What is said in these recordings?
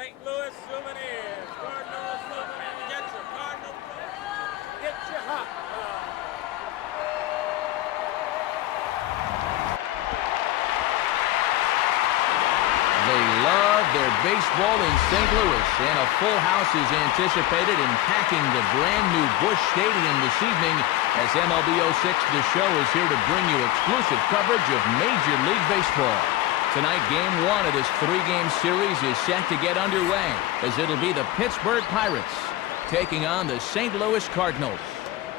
St. Louis souvenirs. Cardinal souvenirs. Get your Cardinal. Get your hot dog. They love their baseball in St. Louis, and a full house is anticipated in packing the brand-new Busch Stadium this evening as MLB 06 The Show is here to bring you exclusive coverage of Major League Baseball. Tonight, Game 1 of this three-game series is set to get underway as it'll be the Pittsburgh Pirates taking on the St. Louis Cardinals.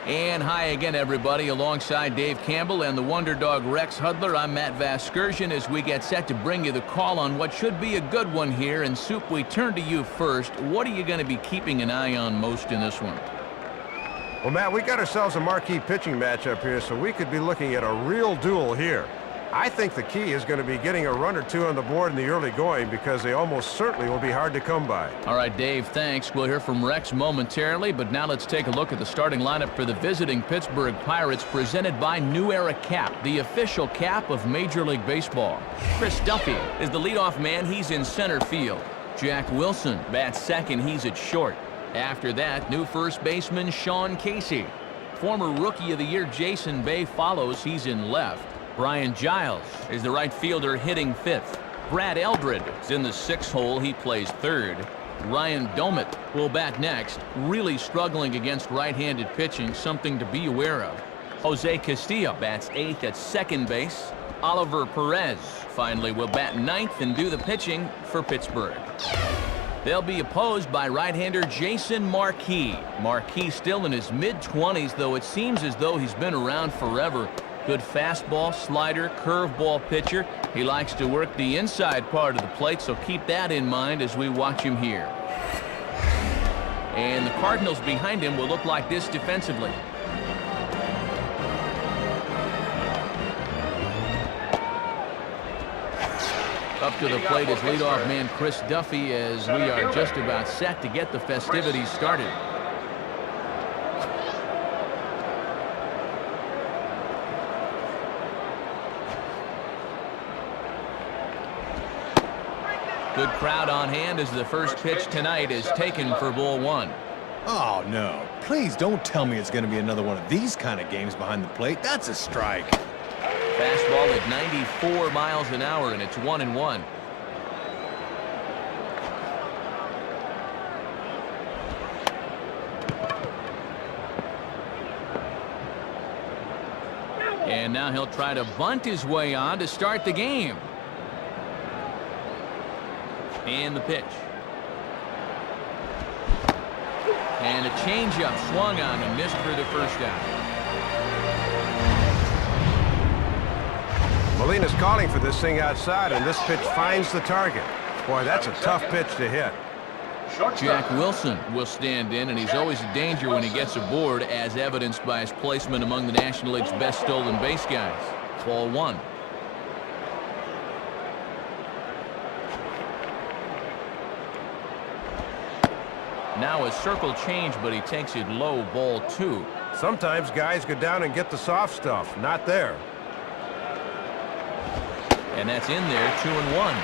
And hi again, everybody. Alongside Dave Campbell and the Wonder Dog Rex Hudler, I'm Matt Vasgersian as we get set to bring you the call on what should be a good one here. And Soup, we turn to you first. What are you going to be keeping an eye on most in this one? Well, Matt, we got ourselves a marquee pitching matchup here, so we could be looking at a real duel here. I think the key is going to be getting a run or two on the board in the early going because they almost certainly will be hard to come by. All right, Dave, thanks. We'll hear from Rex momentarily, but now let's take a look at the starting lineup for the visiting Pittsburgh Pirates presented by New Era Cap, the official cap of Major League Baseball. Chris Duffy is the leadoff man. He's in center field. Jack Wilson bats second. He's at short. After that, new first baseman Sean Casey. Former Rookie of the Year Jason Bay follows. He's in left. Brian Giles is the right fielder hitting fifth. Brad Eldred is in the sixth hole. He plays third. Ryan Domit will bat next, really struggling against right-handed pitching, something to be aware of. Jose Castillo bats eighth at second base. Oliver Perez finally will bat ninth and do the pitching for Pittsburgh. They'll be opposed by right-hander Jason Marquis. Marquis still in his mid-20s, though it seems as though he's been around forever. Good fastball, slider, curveball pitcher. He likes to work the inside part of the plate, so keep that in mind as we watch him here. And the Cardinals behind him will look like this defensively. Up to the plate is leadoff man Chris Duffy as we are just about set to get the festivities started. Good crowd on hand as the first pitch tonight is taken for ball one. Oh, no. Please don't tell me it's going to be another one of these kind of games behind the plate. That's a strike. Fastball at 94 miles an hour, and it's 1-1. And now he'll try to bunt his way on to start the game. And the pitch. And a changeup swung on and missed for the first out. Molina's calling for this thing outside, and this pitch finds the target. Boy, that's a tough pitch to hit. Jack Wilson will stand in, and he's always a danger when he gets aboard, as evidenced by his placement among the National League's best stolen base guys. Ball one. Now a circle change, but he takes it low, ball two. Sometimes guys go down and get the soft stuff. Not there. And that's in there, 2-1.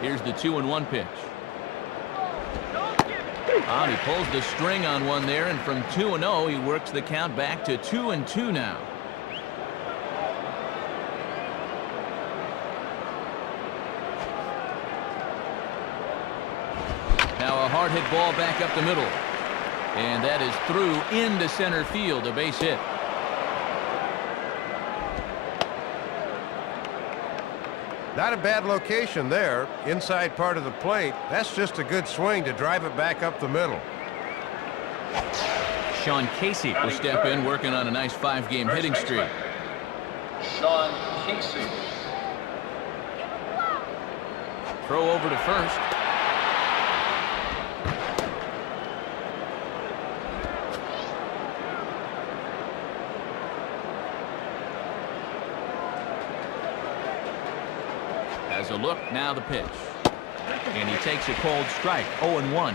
Here's the 2-1 pitch. He pulls the string on one there, and from 2-0, he works the count back to 2-2 now. Now a hard hit ball back up the middle. And that is through into center field, a base hit. Not a bad location there, inside part of the plate. That's just a good swing to drive it back up the middle. Sean Casey will step in, working on a nice 5-game hitting streak. Sean Casey. Throw over to first. As a look, now the pitch. And he takes a cold strike, 0-1.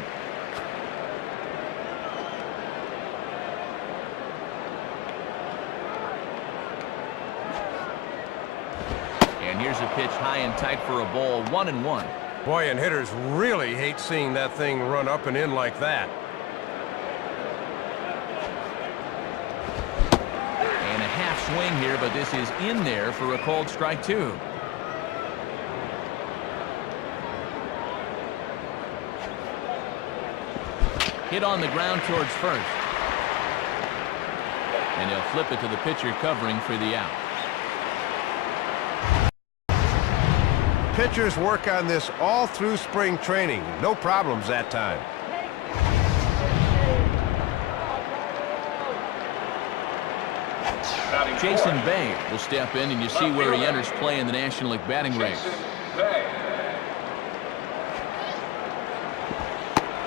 And here's a pitch high and tight for a ball, 1-1. Boy, and hitters really hate seeing that thing run up and in like that. And a half swing here, but this is in there for a called strike 2. Hit on the ground towards first. And he'll flip it to the pitcher covering for the out. Pitchers work on this all through spring training. No problems that time. Jason Bay will step in, and you see where he enters play in the National League batting race.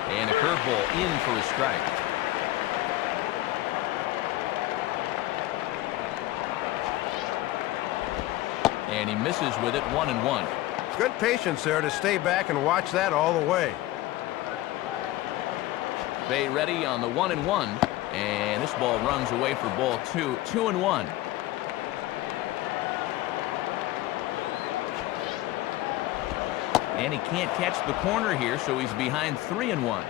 And a curveball in for a strike. And he misses with it, 1-1. Good patience there to stay back and watch that all the way. Bay ready on the 1-1. And this ball runs away for ball 2, 2-1. And he can't catch the corner here, so he's behind 3-1.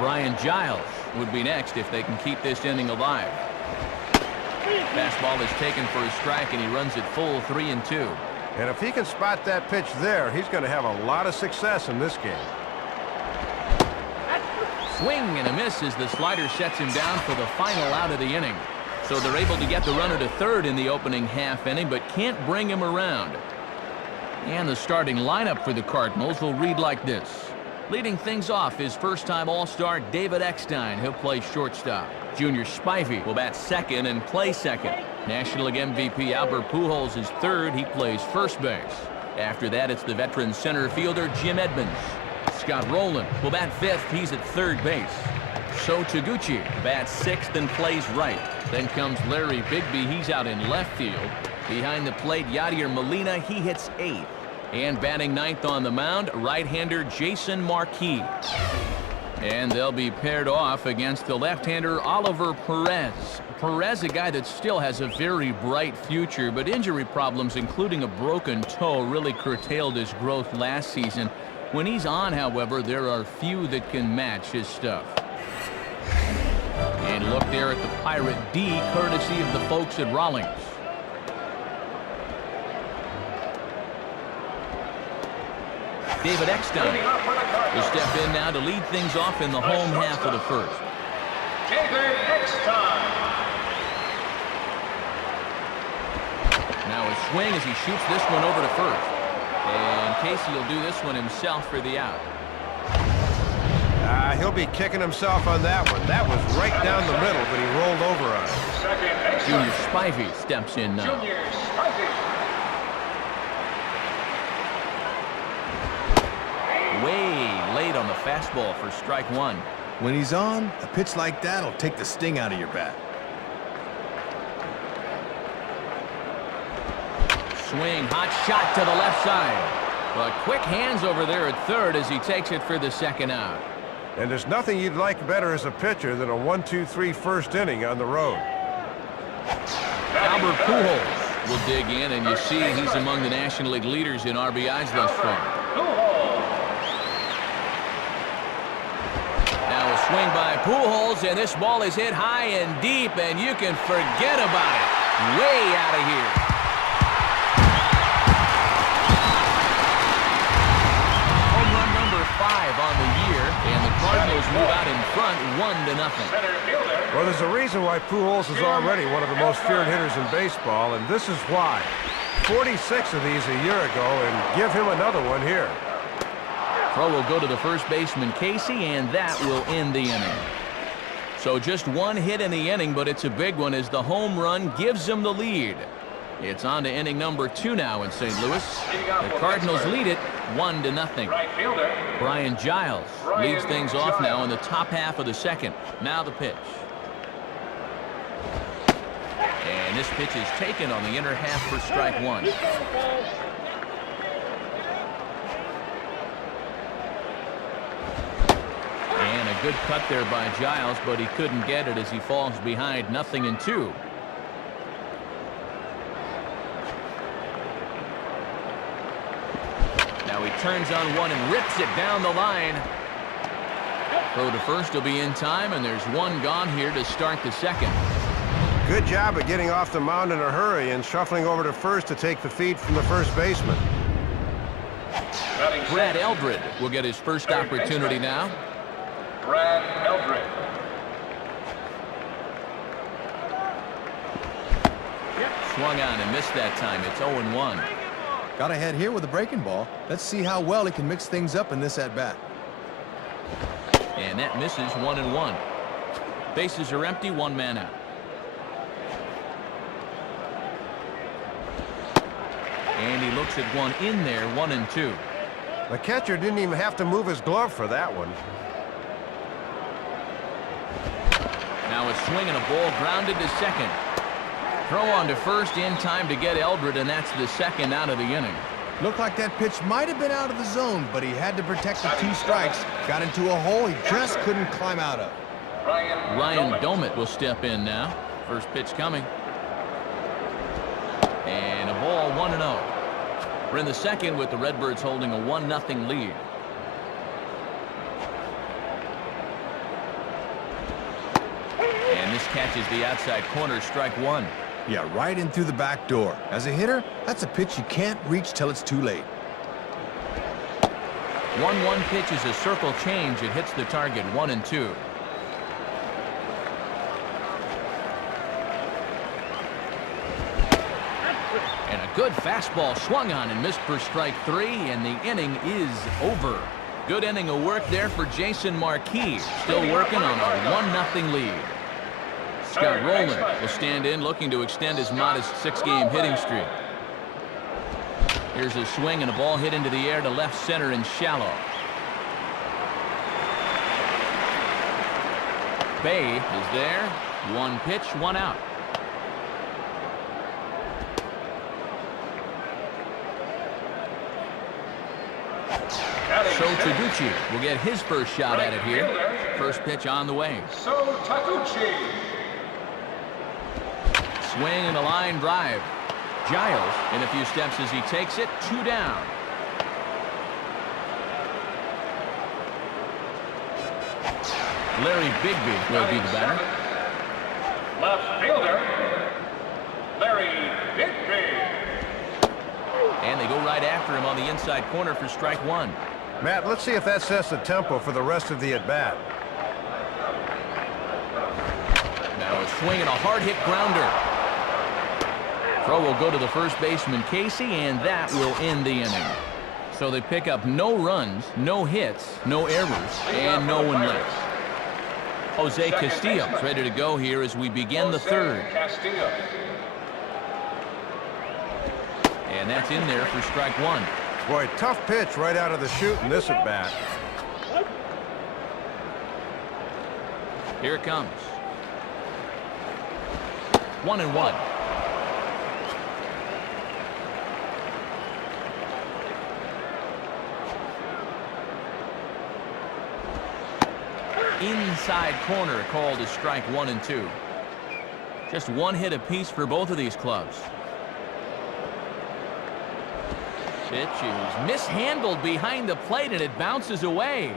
Brian Giles would be next if they can keep this inning alive. Fastball is taken for a strike, and he runs it full, 3-2. And if he can spot that pitch there, he's going to have a lot of success in this game. Swing and a miss as the slider sets him down for the final out of the inning. So they're able to get the runner to third in the opening half inning, but can't bring him around. And the starting lineup for the Cardinals will read like this. Leading things off is first-time All-Star David Eckstein. He'll play shortstop. Junior Spivey will bat second and play second. National League MVP Albert Pujols is third. He plays first base. After that, it's the veteran center fielder Jim Edmonds. Scott Rowland will bat fifth. He's at third base. So Taguchi bats sixth and plays right. Then comes Larry Bigby. He's out in left field. Behind the plate, Yadier Molina. He hits eighth. And batting ninth on the mound, right-hander Jason Marquis. And they'll be paired off against the left-hander Oliver Perez. Perez, a guy that still has a very bright future, but injury problems, including a broken toe, really curtailed his growth last season. When he's on, however, there are few that can match his stuff. And look there at the Pirate D, courtesy of the folks at Rawlings. David Eckstein will step in now to lead things off in the home half of the first. David Eckstein. Now a swing as he shoots this one over to first. And Casey will do this one himself for the out. He'll be kicking himself on that one. That was right down the middle, but he rolled over on it. Junior Spivey steps in now. Junior Spivey. Way late on the fastball for strike one. When he's on, a pitch like that will take the sting out of your bat. Swing, hot shot to the left side. But quick hands over there at third as he takes it for the second out. And there's nothing you'd like better as a pitcher than a 1-2-3 first inning on the road. Albert Pujols will dig in, and you see he's among the National League leaders in RBIs thus far. Now a swing by Pujols, and this ball is hit high and deep, and you can forget about it. Way out of here. Home run number 5 on the year, and the Cardinals move out in front 1-0. Well, there's a reason why Pujols is already one of the most feared hitters in baseball, and this is why. 46 of these a year ago, and give him another one here. Throw will go to the first baseman, Casey, and that will end the inning. So just one hit in the inning, but it's a big one as the home run gives them the lead. It's on to inning number 2 now in St. Louis. The Cardinals lead it 1-0. Right fielder. Brian Giles leads things off now in the top half of the second. Now the pitch. And this pitch is taken on the inner half for strike one. And a good cut there by Giles, but he couldn't get it as he falls behind 0-2. turns on one and rips it down the line. Throw to first will be in time, and there's one gone here to start the second. Good job at getting off the mound in a hurry and shuffling over to first to take the feed from the first baseman. Brad Eldred will get his first opportunity now. Brad Eldred. Swung on and missed that time. It's 0-1. Got ahead here with a breaking ball. Let's see how well he can mix things up in this at-bat. And that misses 1-1. Bases are empty, one man out. And he looks at one in there, 1-2. The catcher didn't even have to move his glove for that one. Now a swing and a ball grounded to second. Throw on to first in time to get Eldred, and that's the second out of the inning. Looked like that pitch might have been out of the zone, but he had to protect the 2 strikes. Got into a hole he just couldn't climb out of. Ryan Domit will step in now. First pitch coming. And a ball, 1-0. We're in the second with the Redbirds holding a 1-0 lead. And this catches the outside corner, strike one. Yeah, right in through the back door. As a hitter, that's a pitch you can't reach till it's too late. 1-1 pitch is a circle change. It hits the target, 1-2. And a good fastball swung on and missed for strike 3, and the inning is over. Good inning of work there for Jason Marquis. Still working on a 1-0 lead. Scott Rowland will stand in, looking to extend his modest 6-game hitting streak. Here's a swing and a ball hit into the air to left center and shallow. Bay is there. One pitch, one out. So Taguchi will get his first shot at it here. First pitch on the way. So Taguchi. Swing and a line drive. Giles in a few steps as he takes it. 2 down. Larry Bigby will be the batter. Left fielder, Larry Bigby. And they go right after him on the inside corner for strike one. Matt, let's see if that sets the tempo for the rest of the at-bat. Now a swing and a hard-hit grounder. Throw will go to the first baseman, Casey, and that will end the inning. So they pick up no runs, no hits, no errors, and no one left. Jose Castillo is ready to go here as we begin the third. Castillo. And that's in there for strike one. Boy, tough pitch right out of the chute in this at-bat. Here it comes. 1-1. Inside corner called a strike 1 and 2. Just one hit apiece for both of these clubs. Pitch is mishandled behind the plate and it bounces away.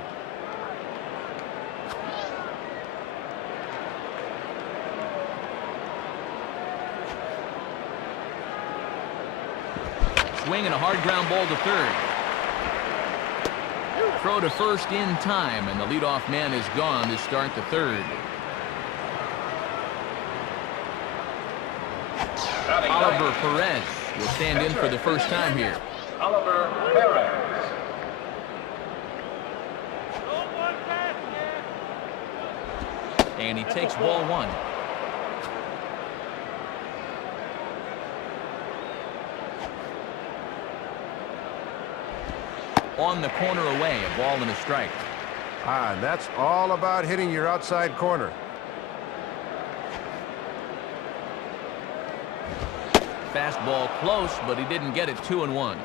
Swing and a hard ground ball to third. Throw to first in time, and the leadoff man is gone to start the third. Oliver Perez will stand in for the first time here. Oliver Perez. And he takes ball one. On the corner away, a ball and a strike. And that's all about hitting your outside corner. Fastball close, but he didn't get it. 2-1.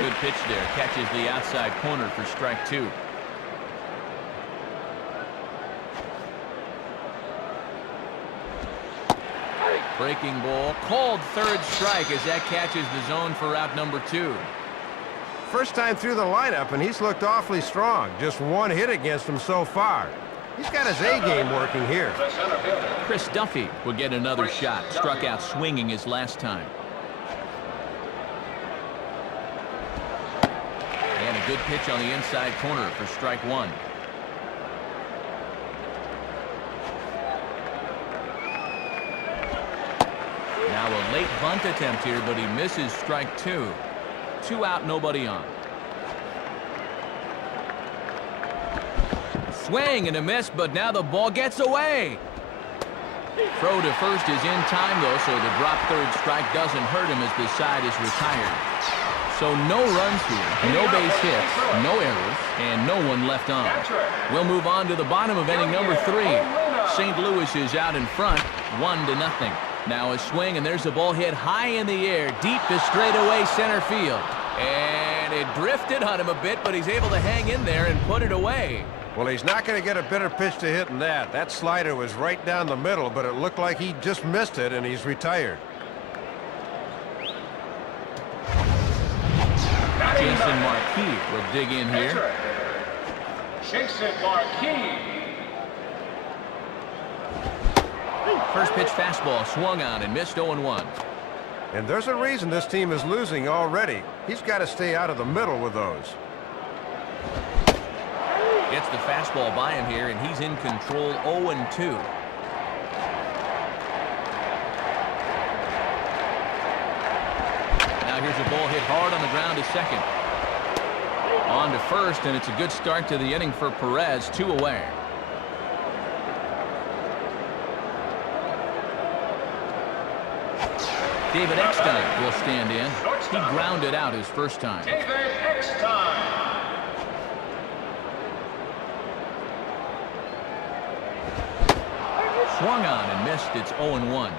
Good pitch there. Catches the outside corner for strike two. Breaking ball, called third strike as that catches the zone for out number 2. First time through the lineup, and he's looked awfully strong. Just one hit against him so far. He's got his A game working here. The center fielder. Chris Duffy will get another Chris shot. Duffy. Struck out swinging his last time. And a good pitch on the inside corner for strike 1. Now a late bunt attempt here, but he misses strike 2. 2 out, nobody on. Swing and a miss, but now the ball gets away. Throw to first is in time, though, so the drop third strike doesn't hurt him as the side is retired. So no runs here, no base hits, no errors, and no one left on. We'll move on to the bottom of inning number 3. St. Louis is out in front, 1-0. Now a swing, and there's a ball hit high in the air, deep to straightaway center field. And it drifted on him a bit, but he's able to hang in there and put it away. Well, he's not going to get a better pitch to hit than that. That slider was right down the middle, but it looked like he just missed it, and he's retired. Jason Marquis will dig in here. Jason Marquis. First pitch fastball swung on and missed 0-1. And there's a reason this team is losing already. He's got to stay out of the middle with those. Gets the fastball by him here, and he's in control 0-2. Now here's a ball hit hard on the ground to second. On to first, and it's a good start to the inning for Perez. 2 away. David Eckstein will stand in. He grounded out his first time. David Eckstein. Swung on and missed. It's 0-1.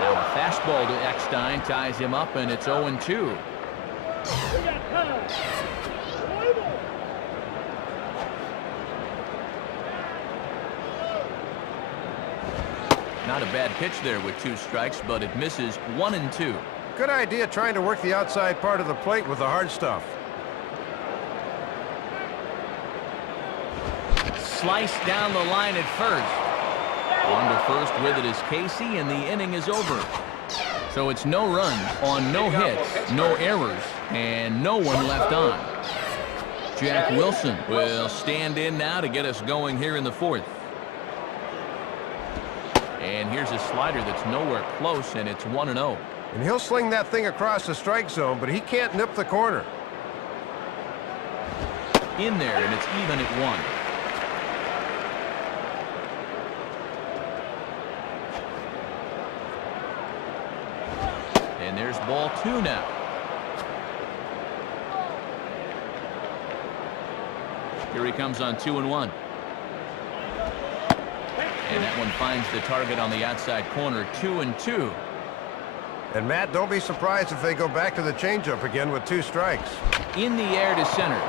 Now a fastball to Eckstein ties him up, and it's 0-2. Not a bad pitch there with 2 strikes, but it misses 1-2. Good idea trying to work the outside part of the plate with the hard stuff. Sliced down the line at first. On to first with it is Casey, and the inning is over. So it's no runs on no hits, no errors, and no one left on. Jack Wilson will stand in now to get us going here in the 4th. And here's a slider that's nowhere close, and it's 1-0. And he'll sling that thing across the strike zone, but he can't nip the corner. In there, and it's even at 1. And there's ball 2 now. Here he comes on 2-1. And that one finds the target on the outside corner. 2-2. And Matt, don't be surprised if they go back to the changeup again with 2 strikes. In the air to center.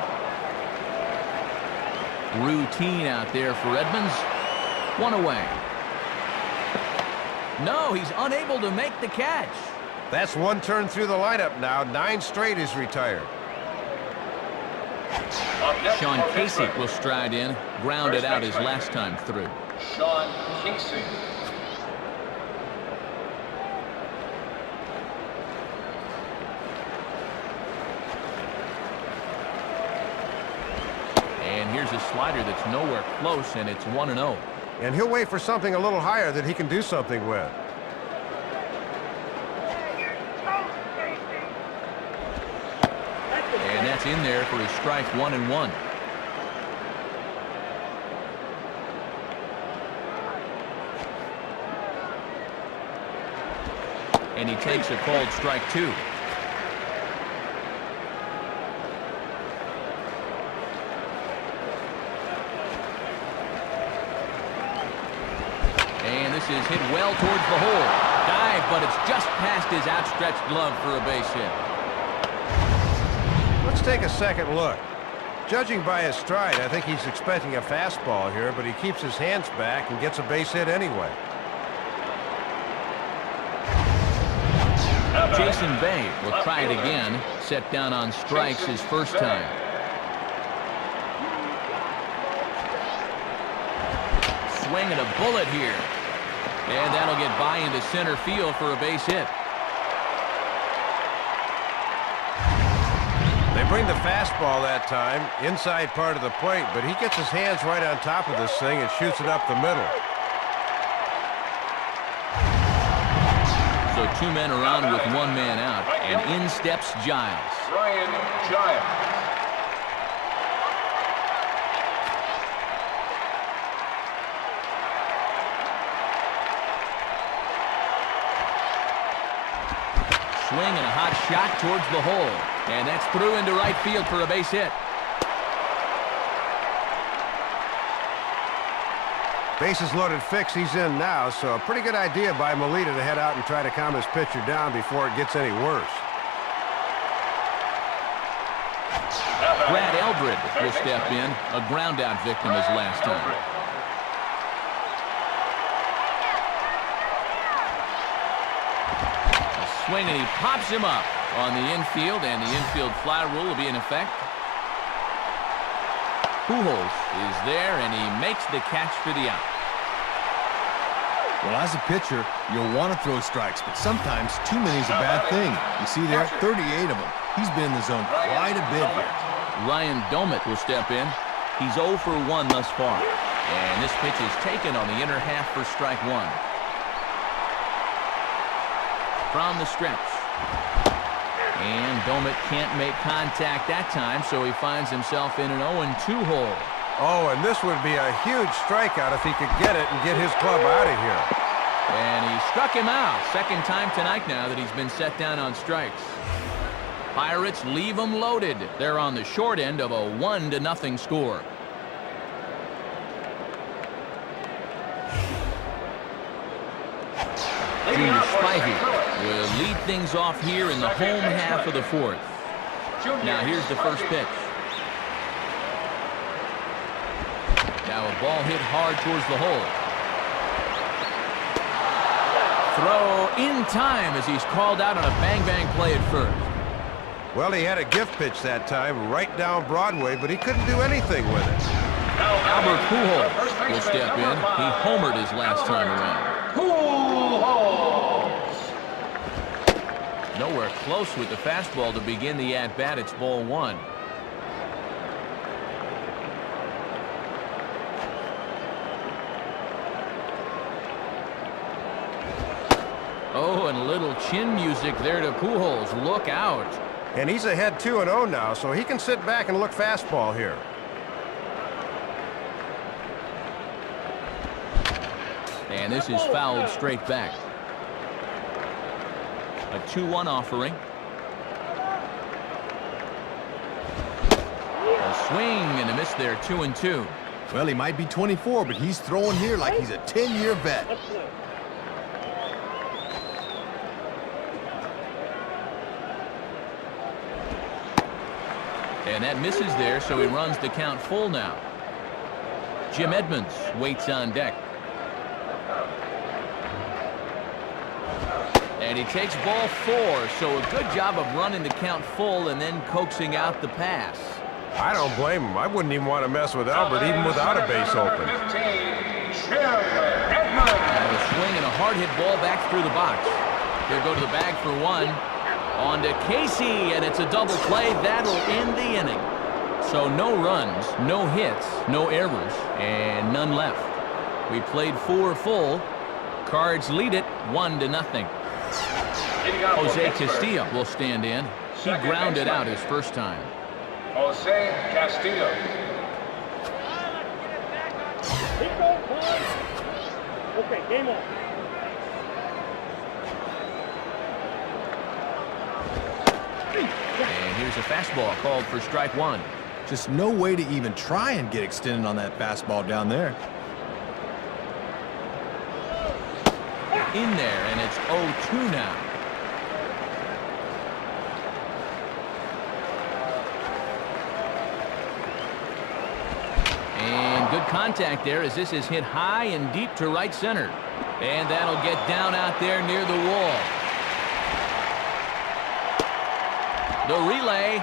Routine out there for Edmonds. 1 away. No, he's unable to make the catch. That's 1 turn through the lineup now. 9 straight is retired. Sean Casey will stride in. Grounded out his last time through. Sean Casey. And here's a slider that's nowhere close, and it's 1-0. And he'll wait for something a little higher that he can do something with. And that's in there for his strike 1-1. And he takes a called strike 2. And this is hit well towards the hole. Dive, but it's just past his outstretched glove for a base hit. Let's take a second look. Judging by his stride, I think he's expecting a fastball here, but he keeps his hands back and gets a base hit anyway. Jason Bay will try it again. Set down on strikes his first time. Swinging a bullet here. And that'll get by into center field for a base hit. They bring the fastball that time, inside part of the plate, but he gets his hands right on top of this thing and shoots it up the middle. So 2 men are on with 1 man out, and in steps Giles. Ryan Giles. Swing and a hot shot towards the hole. And that's through into right field for a base hit. Bases loaded fix, he's in now, so a pretty good idea by Molina to head out and try to calm his pitcher down before it gets any worse. Brad Eldred will step in, a ground-out victim his last time. A swing and he pops him up on the infield, and the infield fly rule will be in effect. Pujols is there, and he makes the catch for the out. Well, as a pitcher, you'll want to throw strikes, but sometimes too many is a bad thing. You see there, 38 of them. He's been in the zone quite a bit here. Ryan Domit will step in. He's 0 for 1 thus far. And this pitch is taken on the inner half for strike 1. From the stretch. And Domit can't make contact that time, so he finds himself in an 0-2 hole. Oh, and this would be a huge strikeout if he could get it and get his club out of here. And he struck him out. Second time tonight now that he's been set down on strikes. Pirates leave them loaded. They're on the short end of a 1-0 score. Junior Spivey will lead things off here in the home half of the 4th. Now here's the first pitch. Now a ball hit hard towards the hole. Throw in time as he's called out on a bang-bang play at first. Well, he had a gift pitch that time right down Broadway, but he couldn't do anything with it. Albert Pujols will step in. He homered his last time around. Nowhere close with the fastball to begin the at-bat. It's ball 1. Oh, and a little chin music there to Pujols. Look out. And he's ahead 2-0 now, so he can sit back and look fastball here. And this is fouled straight back. A 2-1 offering. A swing and a miss there, 2-2. Well, he might be 24, but he's throwing here like he's a 10-year vet. And that misses there, so he runs the count full now. Jim Edmonds waits on deck. And he takes ball 4, so a good job of running the count full and then coaxing out the pass. I don't blame him. I wouldn't even want to mess with Albert even without a base open. And a swing and a hard hit ball back through the box. He'll go to the bag for 1. On to Casey, and it's a double play. That'll end the inning. So no runs, no hits, no errors, and none left. We played 4 full. Cards lead it 1-0. Jose Castillo will stand in. He grounded out his first time. Jose Castillo. Okay, game on. And here's a fastball called for strike 1. Just no way to even try and get extended on that fastball down there. In there, and it's 0-2 now. contact there as this is hit high and deep to right center. And that'll get down out there near the wall. The relay.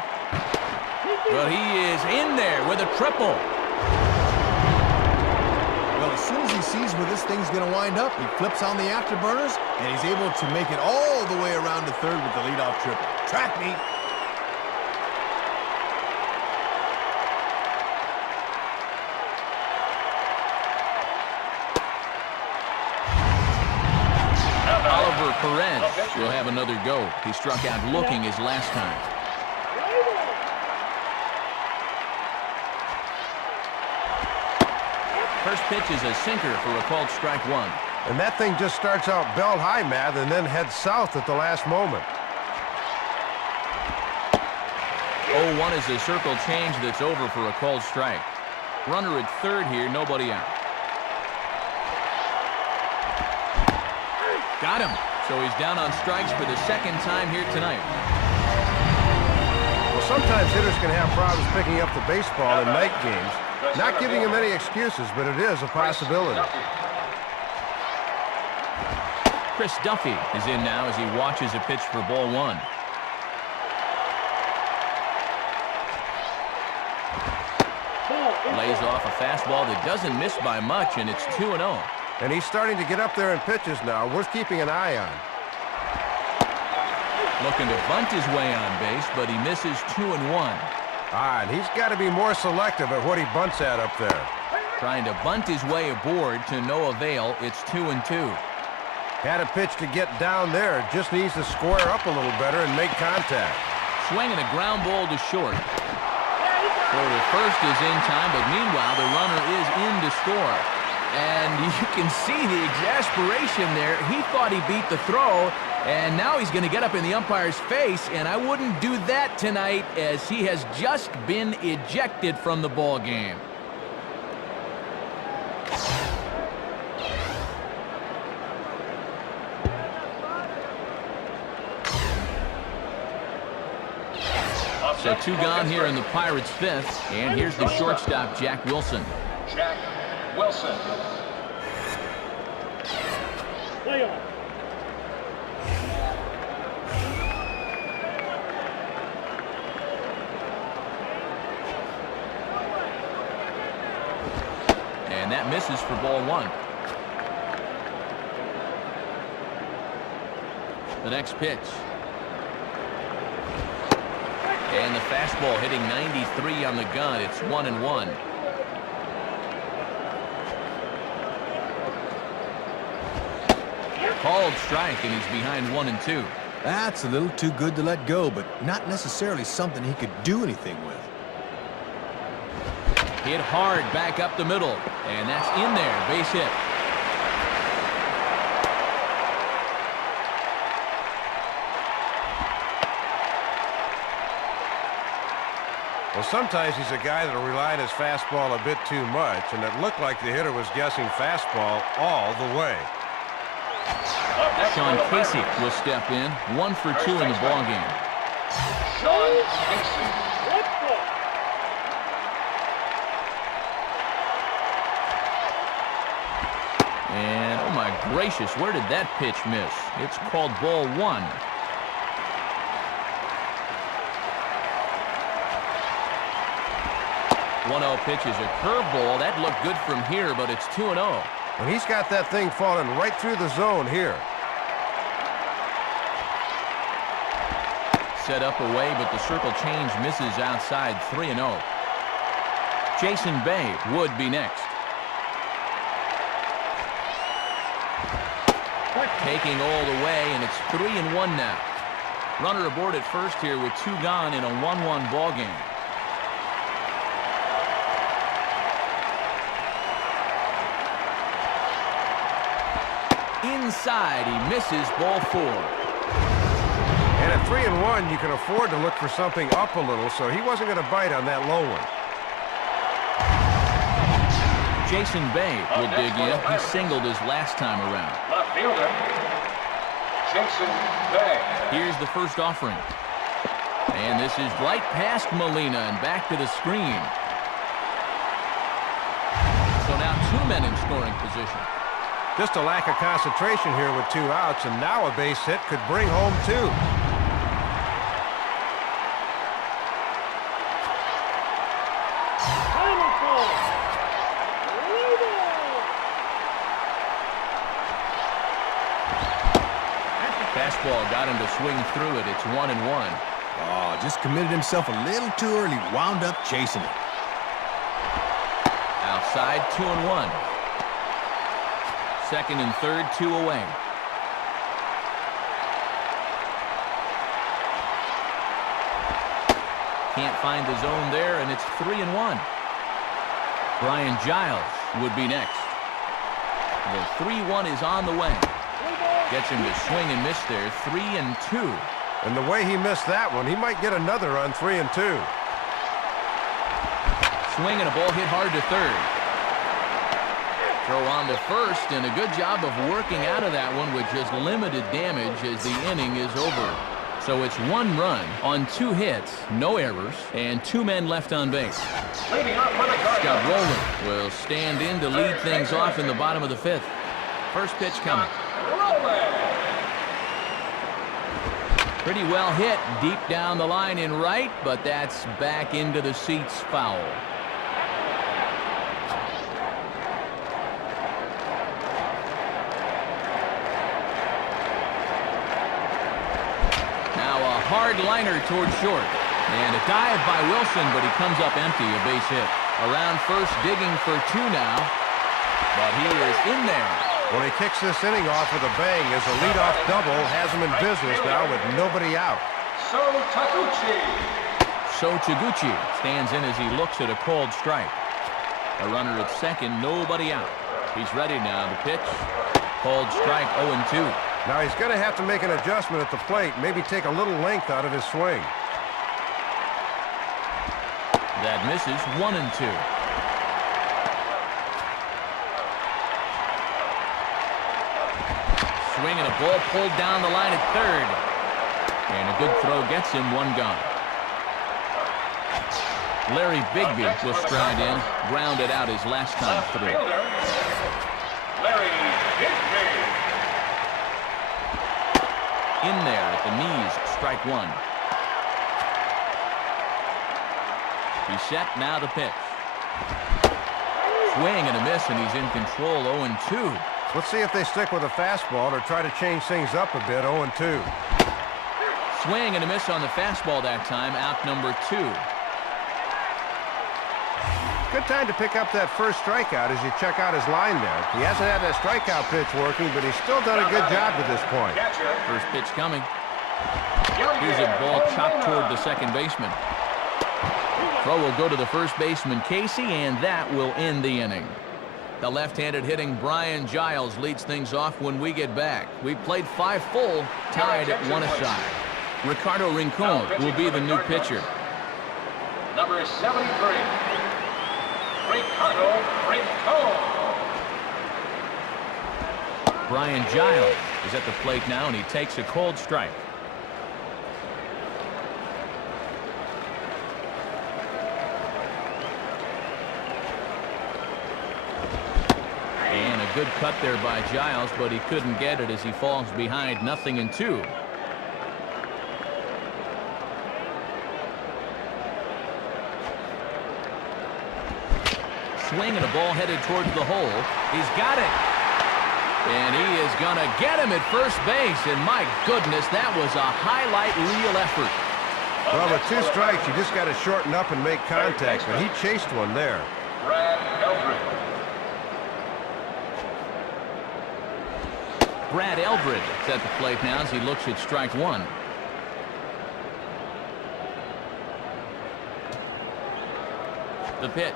Well, he is in there with a triple. Well, as soon as he sees where this thing's going to wind up, he flips on the afterburners, and he's able to make it all the way around to third with the leadoff triple. Track me. Oliver Perez will have another go. He struck out looking his last time. First pitch is a sinker for a called strike one. And that thing just starts out belt high, Matt, and then heads south at the last moment. 0-1 is a circle change that's over for a called strike. Runner at third here, nobody out. Got him. So he's down on strikes for the second time here tonight. Well, sometimes hitters can have problems picking up the baseball in night games. Not giving him any excuses, but it is a possibility. Chris Duffy is in now as he watches a pitch for ball one. Lays off a fastball that doesn't miss by much, and it's 2-0. And he's starting to get up there in pitches now, worth keeping an eye on. Looking to bunt his way on base, but he misses 2-1. And he's got to be more selective at what he bunts at up there. Trying to bunt his way aboard to no avail. It's 2-2. Had a pitch to get down there. Just needs to square up a little better and make contact. Swinging a ground ball to short. Throw to first is in time, but meanwhile the runner is in to score. And you can see the exasperation there. He thought he beat the throw, and now he's going to get up in the umpire's face, and I wouldn't do that tonight as he has just been ejected from the ball game. So two gone here in the Pirates' fifth, and here's the shortstop, Jack Wilson. Jack Wilson. And that misses for ball one. The next pitch. And the fastball hitting 93 on the gun. It's 1-1. Called strike, and he's behind 1-2. That's a little too good to let go, but not necessarily something he could do anything with. Hit hard back up the middle, and that's in there. Base hit. Well, sometimes he's a guy that will rely on his fastball a bit too much, and it looked like the hitter was guessing fastball all the way. Sean Casey will step in. 1 for 2 in the ballgame. Sean Casey. And, oh my gracious, where did that pitch miss? It's called ball one. One-0 pitch is a curveball. That looked good from here, but it's 2-0. And he's got that thing falling right through the zone here. Set up away, but the circle change misses outside. 3-0. Jason Bay would be next. Taking all the way, and it's 3-1 now. Runner aboard at first here with 2 gone in a 1-1 ball game. Inside, he misses ball 4. And at 3-1, you can afford to look for something up a little, so he wasn't going to bite on that low one. Jason Bay will dig in. He singled his last time around. Left fielder, Jason Bay. Here's the first offering. And this is right past Molina and back to the screen. So now 2 men in scoring position. Just a lack of concentration here with 2 outs, and now a base hit could bring home 2. Final call. Fastball got him to swing through it. It's 1-1. Oh, just committed himself a little too early. Wound up chasing it. Outside, 2-1. Second and third, 2 away. Can't find the zone there, and it's 3-1. Brian Giles would be next. The 3-1 is on the way. Gets him to swing and miss there, 3-2. And the way he missed that one, he might get another on 3-2. Swing and a ball hit hard to third. Throw on to first, and a good job of working out of that one with just limited damage as the inning is over. So it's 1 run on 2 hits, no errors, and 2 men left on base. Scott Rowland will stand in to lead things off in the bottom of the 5th. First pitch coming. Pretty well hit deep down the line in right, but that's back into the seats foul. Now a hard liner toward short. And a dive by Wilson, but he comes up empty, a base hit. Around first, digging for 2 now, but he is in there. When he kicks this inning off with a bang, as a leadoff double has him in business now with nobody out. So Taguchi stands in as he looks at a called strike. A runner at second, nobody out. He's ready now to pitch. Called strike, 0-2. Now he's going to have to make an adjustment at the plate, maybe take a little length out of his swing. That misses, 1-2. Swing and a ball pulled down the line at third. And a good throw gets him 1 gone. Larry Bigby will stride in, grounded out his last time through. Larry Bigby. In there at the knees, strike 1. He's set now to pitch. Swing and a miss, and he's in control, 0-2. Let's see if they stick with a fastball or try to change things up a bit, 0-2. Swing and a miss on the fastball that time, out number 2. Good time to pick up that first strikeout as you check out his line there. He hasn't had that strikeout pitch working, but he's still done a good job to this point. First pitch coming. Here's a ball chopped toward the second baseman. Throw will go to the first baseman, Casey, and that will end the inning. The left-handed hitting Brian Giles leads things off when we get back. We played 5 full, tied at 1 aside. Ricardo Rincon will be the new pitcher. Number 73, Ricardo Rincon. Brian Giles is at the plate now, and he takes a cold strike. And a good cut there by Giles, but he couldn't get it as he falls behind 0-2. Swing and a ball headed towards the hole. He's got it. And he is going to get him at first base. And my goodness, that was a highlight reel effort. Well, with 2 strikes, you just got to shorten up and make contact, but he chased one there. Brad Eldred. Brad Eldred is at the plate now as he looks at strike 1. The pitch.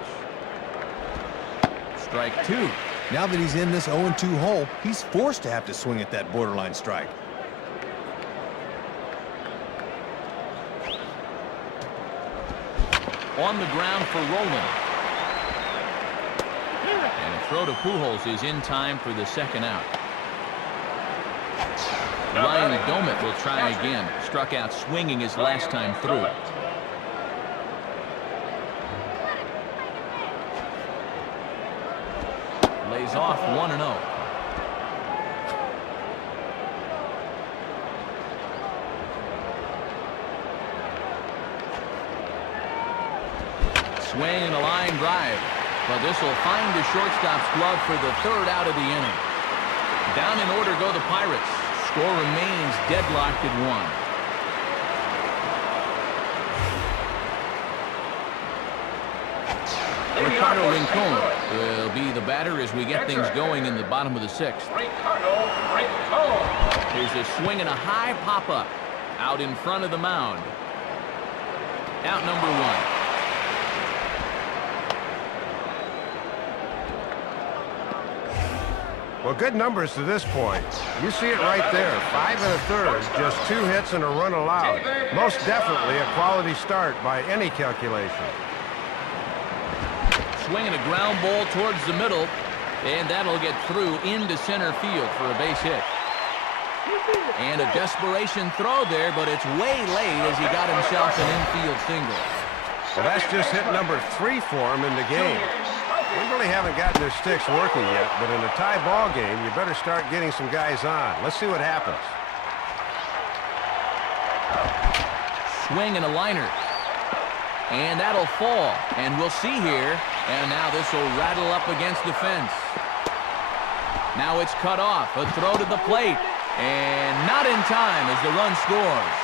Strike 2. Now that he's in this 0-2 hole, he's forced to have to swing at that borderline strike. On the ground for Rowland. And a throw to Pujols is in time for the second out. Ryan Domet will try again. Struck out swinging his last time through. lays off 1-0. Swing and a line drive, but this will find the shortstop's glove for the third out of the inning. Down in order go the Pirates. Score remains deadlocked at 1. Ricardo Rincon will be the batter as we get things going in the bottom of the 6th. Here's a swing and a high pop-up out in front of the mound. Out number 1. Well, good numbers to this point. You see it right there. 5 1/3, just 2 hits and a run allowed. Most definitely a quality start by any calculation. Swinging a ground ball towards the middle, and that'll get through into center field for a base hit. And a desperation throw there, but it's way late as he got himself an infield single. Well, that's just hit number 3 for him in the game. We really haven't gotten their sticks working yet, but in a tie ball game, you better start getting some guys on. Let's see what happens. Swing and a liner. And that'll fall. And we'll see here. And now this will rattle up against the fence. Now it's cut off. A throw to the plate. And not in time as the run scores.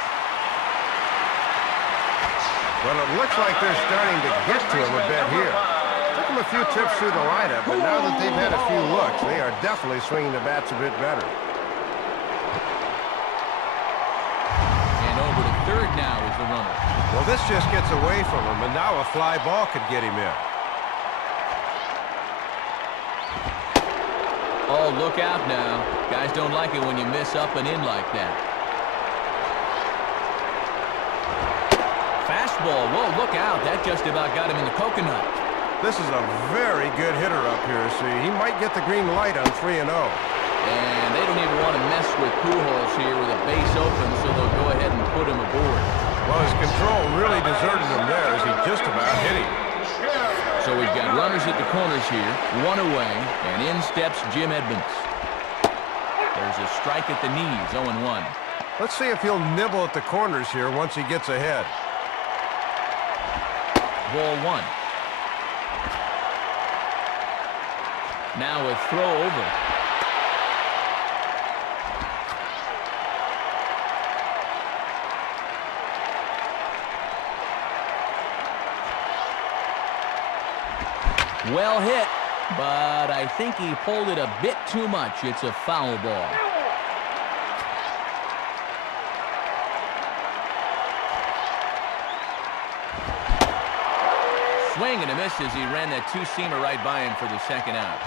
Well, it looks like they're starting to get to him a bit here. Took them a few trips through the lineup, but now that they've had a few looks, they are definitely swinging the bats a bit better. And over to third now is the runner. Well, this just gets away from him, and now a fly ball could get him in. Oh, look out now. Guys don't like it when you miss up and in like that. Fastball. Whoa, look out. That just about got him in the coconut. This is a very good hitter up here, see. He might get the green light on 3-0. And they don't even want to mess with Pujols here with a base open, so they'll go ahead and put him aboard. Well, his control really deserted him there as he just about hit him. So we've got runners at the corners here, 1 away, and in steps Jim Edmonds. There's a strike at the knees, 0-1. Let's see if he'll nibble at the corners here once he gets ahead. Ball 1. Now a throw over. Well hit, but I think he pulled it a bit too much. It's a foul ball. Swing and a miss as he ran that two-seamer right by him for the second out.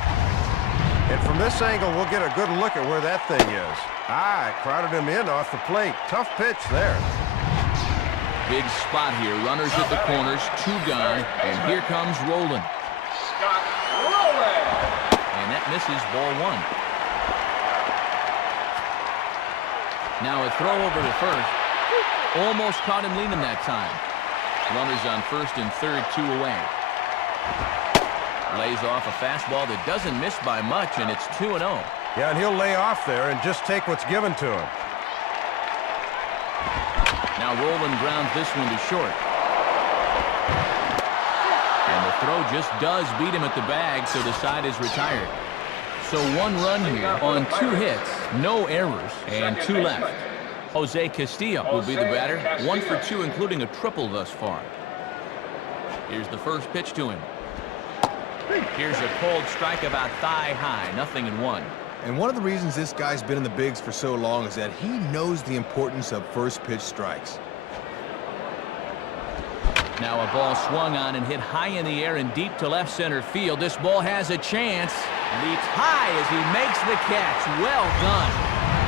And from this angle, we'll get a good look at where that thing is. It crowded him in off the plate. Tough pitch there. Big spot here. Runners at the corners, 2 gone, and here comes Roland. Scott Roland. And that misses, ball 1. Now a throw over to first. Almost caught him leaning that time. Runners on first and third, 2 away. Lays off a fastball that doesn't miss by much, and it's 2-0. Yeah, and he'll lay off there and just take what's given to him. Now Roland grounds this one to short. And the throw just does beat him at the bag, so the side is retired. So 1 run here on 2 hits, no errors, and 2 left. Jose Castillo will be the batter, 1 for 2, including a triple thus far. Here's the first pitch to him. Here's a cold strike about thigh high, 0-1. And one of the reasons this guy's been in the bigs for so long is that he knows the importance of first pitch strikes. Now a ball swung on and hit high in the air and deep to left center field. This ball has a chance. Leaps high as he makes the catch. Well done.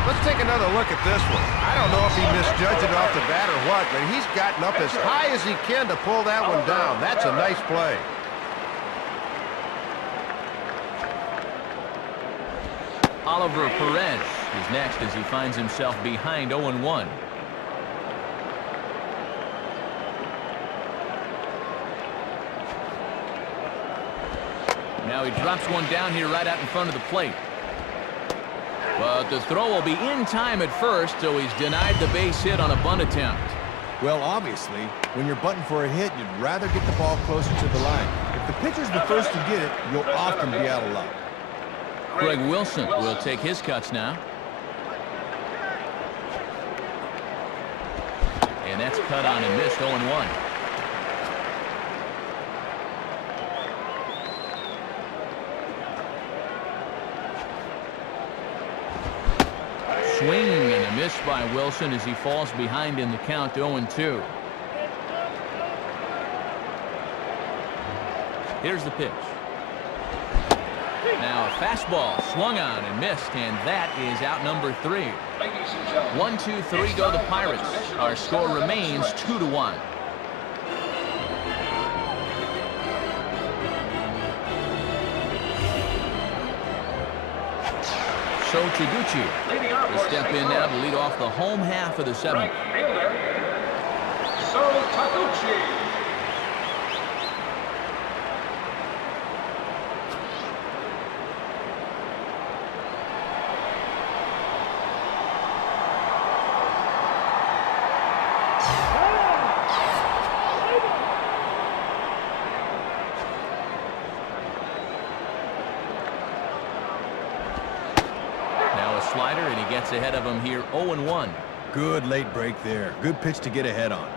Let's take another look at this one. I don't know if he misjudged it off the bat or what, but he's gotten up as high as he can to pull that one down. That's a nice play. Oliver Perez is next as he finds himself behind 0-1. Now he drops one down here right out in front of the plate. But the throw will be in time at first, so he's denied the base hit on a bunt attempt. Well, obviously, when you're butting for a hit, you'd rather get the ball closer to the line. If the pitcher's the first to get it, you'll often be out of luck. Greg Wilson will take his cuts now. And that's cut on and missed, 0-1. Swing and a miss by Wilson as he falls behind in the count, 0-2. Here's the pitch. Now a fastball swung on and missed, and that is out number 3. 1, 2, 3 go the Pirates. Our score remains 2-1. So Taguchi will step in now to lead off the home half of the 7th. Right fielder, So Taguchi. Slider, and he gets ahead of him here, 0-1. Good late break there. Good pitch to get ahead on.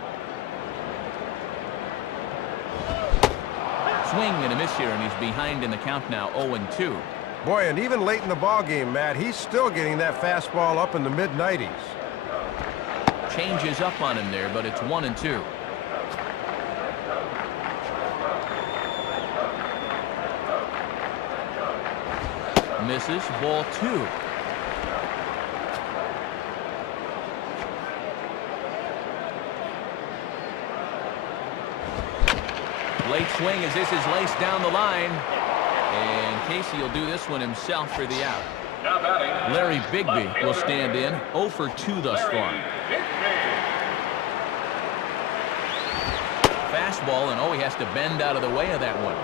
Swing and a miss here, and he's behind in the count now, 0-2. Boy, and even late in the ball game, Matt, he's still getting that fastball up in the mid-90s. Changes up on him there, but it's 1-2. Misses, ball 2. Late swing as this is laced down the line. And Casey will do this one himself for the out. Larry Bigby will stand in, 0 for 2 thus far. Fastball, and he has to bend out of the way of that one.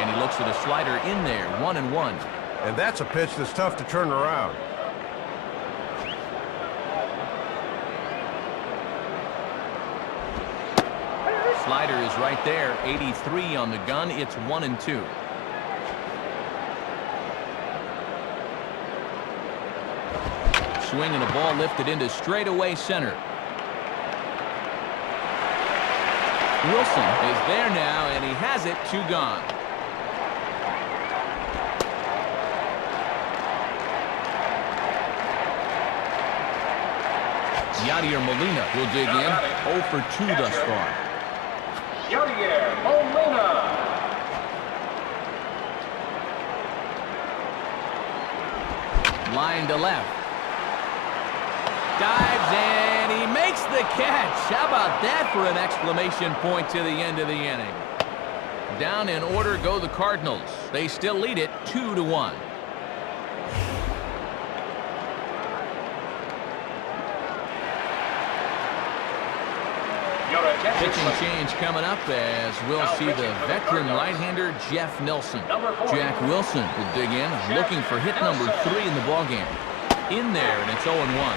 And he looks at a slider in there, 1-1. And that's a pitch that's tough to turn around. Slider is right there, 83 on the gun. It's 1-2. Swing and a ball lifted into straightaway center. Wilson is there now, and he has it, 2 gone. Yadier Molina will dig in, 0 for 2 thus far. Yadier Molina. Line to left. Dives, and he makes the catch. How about that for an exclamation point to the end of the inning? Down in order go the Cardinals. They still lead it 2-1. Pitching change coming up as we'll see the veteran right-hander Jeff Nelson. Jack Wilson will dig in, looking for hit number 3 in the ballgame. In there, and it's 0-1.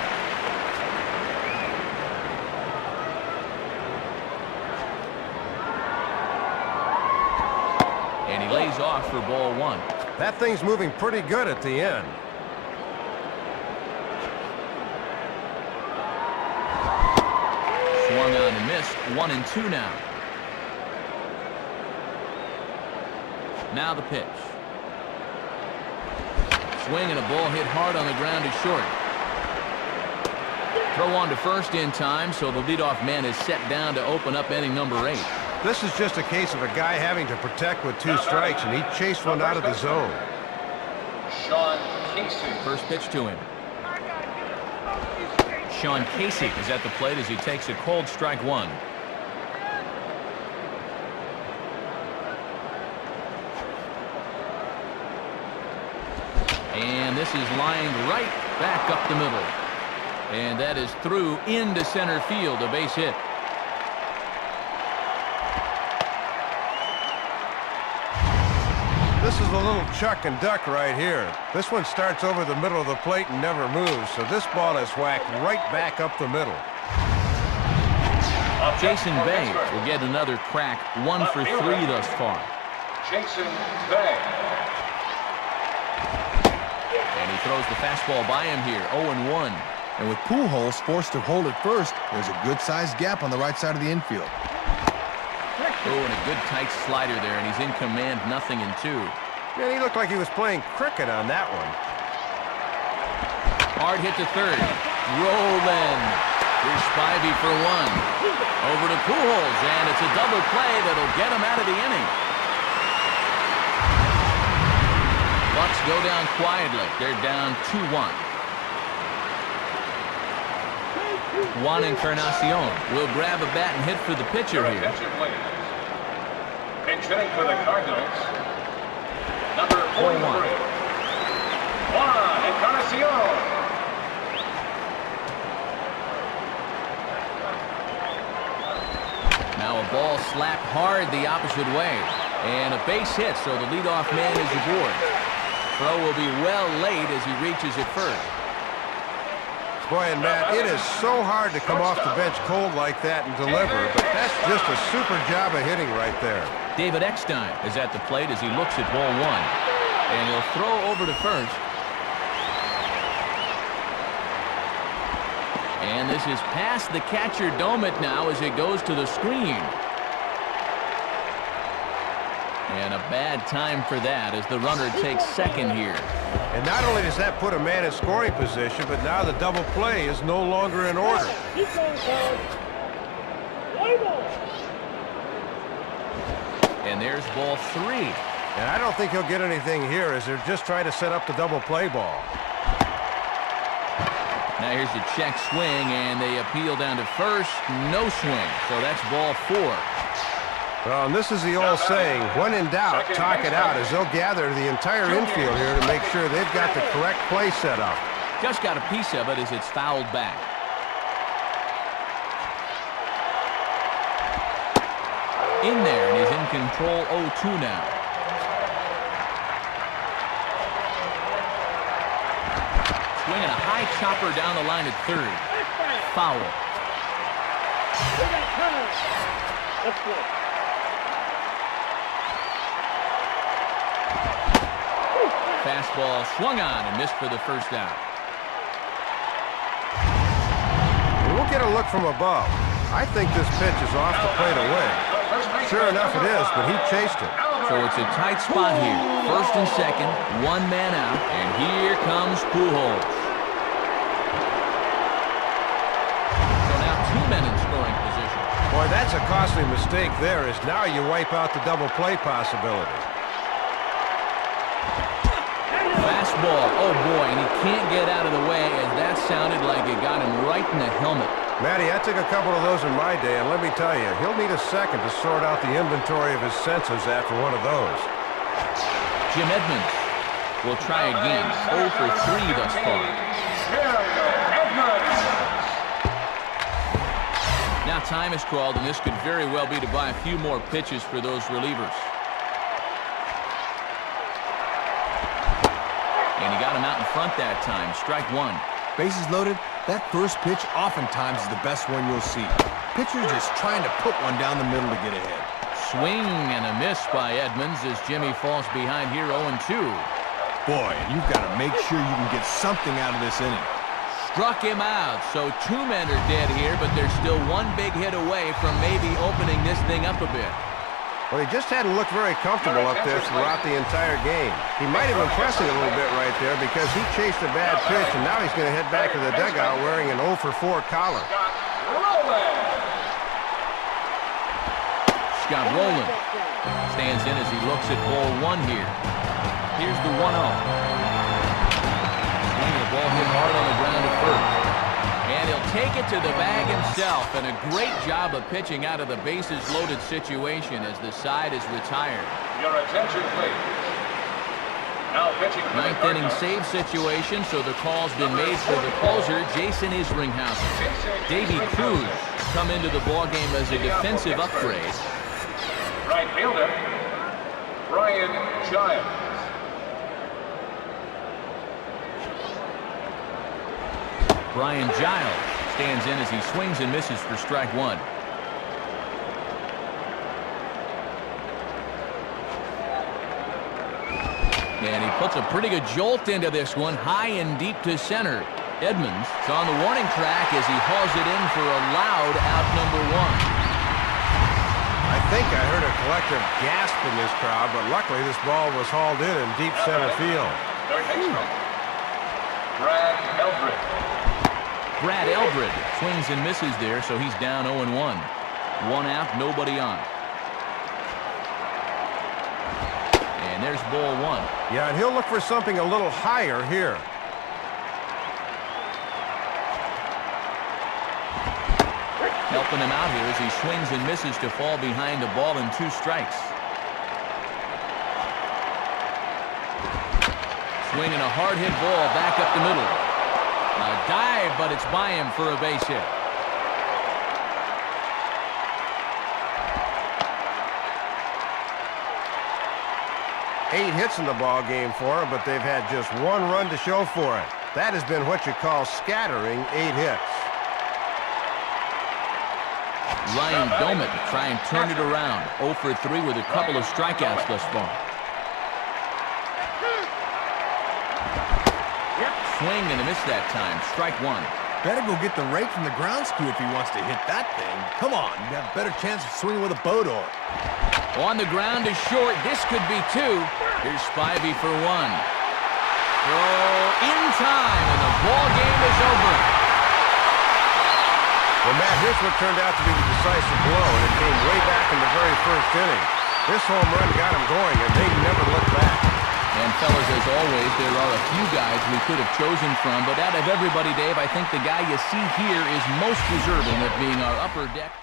And he lays off for ball 1. That thing's moving pretty good at the end. Swung on and missed, 1-2 now. Now the pitch. Swing and a ball hit hard on the ground to short. Throw on to first in time, so the leadoff man is set down to open up inning number 8. This is just a case of a guy having to protect with 2 strikes, and he chased one out of the zone. Sean Casey. First pitch to him. Sean Casey is at the plate as he takes a cold strike 1. And this is lined right back up the middle. And that is through into center field, a base hit. This is a little chuck and duck right here. This one starts over the middle of the plate and never moves, so this ball is whacked right back up the middle. Jason Bay will get another crack, 1 for 3 thus far. Jason Bay. And he throws the fastball by him here, 0-1. And with Pujols forced to hold at first, there's a good-sized gap on the right side of the infield. Oh, and a good tight slider there, and he's in command, 0-2. Man, he looked like he was playing cricket on that one. Hard hit to third. Rolling. Here's Spivey for 1. Over to Pujols, and it's a double play that'll get him out of the inning. Bucks go down quietly. They're down 2-1. Juan Encarnacion will grab a bat and hit for the pitcher here. Pinch hitting for the Cardinals. Number 43. Juan Encarnacion. Now a ball slapped hard the opposite way. And a base hit, so the leadoff man is aboard. Throw will be well late as he reaches it first. Boy, and Matt, it is so hard to come off the bench cold like that and deliver, but that's just a super job of hitting right there. David Eckstein is at the plate as he looks at ball 1. And he'll throw over to first. And this is past the catcher Domit now as it goes to the screen. And a bad time for that as the runner takes second here. And not only does that put a man in scoring position, but now the double play is no longer in order. And there's ball 3. And I don't think he'll get anything here as they're just trying to set up the double play ball. Now here's a check swing, and they appeal down to first. No swing, so that's ball 4. Well, and this is the old saying, when in doubt, talk it out, as they'll gather the entire infield here to make sure they've got the correct play set up. Just got a piece of it as it's fouled back. In there, and he's in control 0-2 now. Swinging a high chopper down the line at third. Foul. Fastball swung on and missed for the first down. We'll get a look from above. I think this pitch is off the plate away. Sure enough it is, but he chased it. So it's a tight spot here. First and second, 1 man out, and here comes Pujols. So now 2 men in scoring position. Boy, that's a costly mistake there, as now you wipe out the double play possibility. Fastball, oh boy, and he can't get out of the way, and that sounded like it got him right in the helmet. Matty, I took a couple of those in my day, and let me tell you, he'll need a second to sort out the inventory of his senses after one of those. Jim Edmonds will try again. 0 for 3 thus far. Now time is called, and this could very well be to buy a few more pitches for those relievers. And he got him out in front that time. Strike 1. Bases loaded, that first pitch oftentimes is the best one you'll see. Pitcher just trying to put one down the middle to get ahead. Swing and a miss by Edmonds as Jimmy falls behind here 0-2. Boy, you've got to make sure you can get something out of this inning. Struck him out, so 2 men are dead here, but they're still 1 big hit away from maybe opening this thing up a bit. Well, he just hadn't looked very comfortable up there throughout the entire game. He might have impressed it a little bit right there because he chased a bad pitch, and now he's going to head back to the dugout wearing an 0 for 4 collar. Scott Rowland stands in as he looks at ball 1 here. Here's the 1-0. Swinging the ball hit hard on the ground at first. And he'll take it to the bag himself, and a great job of pitching out of the bases-loaded situation as the side is retired. Your attention, please. Now pitching for the Ninth inning Cardinals. save situation, so the call's been made for the closer, Jason Isringhausen. Davey Cruz come into the ballgame as a defensive upgrade. Right fielder, Brian Giles. Brian Giles stands in as he swings and misses for strike one. And he puts a pretty good jolt into this one, high and deep to center. Edmonds is on the warning track as he hauls it in for a loud out number one. I think I heard a collective gasp in this crowd, but luckily this ball was hauled in deep center field. Third baseman, Brad Eldred. Brad Eldred swings and misses there, so he's down 0-1. One out, nobody on. And there's ball one. Yeah, and he'll look for something a little higher here. Helping him out here as he swings and misses to fall behind a ball and 2 strikes. Swinging a hard hit ball back up the middle. A dive, but it's by him for a base hit. Eight hits in the ball game for him, but they've had just 1 run to show for it. That has been what you call scattering 8 hits. Ryan Domet try and turn it around. 0 for 3 with a couple of strikeouts thus far. Swing and a miss that time. Strike one. Better go get the rake from the ground screw if he wants to hit that thing. Come on, you have a better chance of swinging with a boat oar. On the ground is short. This could be 2. Here's Spivey for 1. Throw in time, and the ball game is over. Well, Matt, here's what turned out to be the decisive blow, and it came way back in the very first inning. This home run got them going, and they never looked back. And fellas, as always, there are a few guys we could have chosen from, but out of everybody, Dave, I think the guy you see here is most deserving of being our upper deck.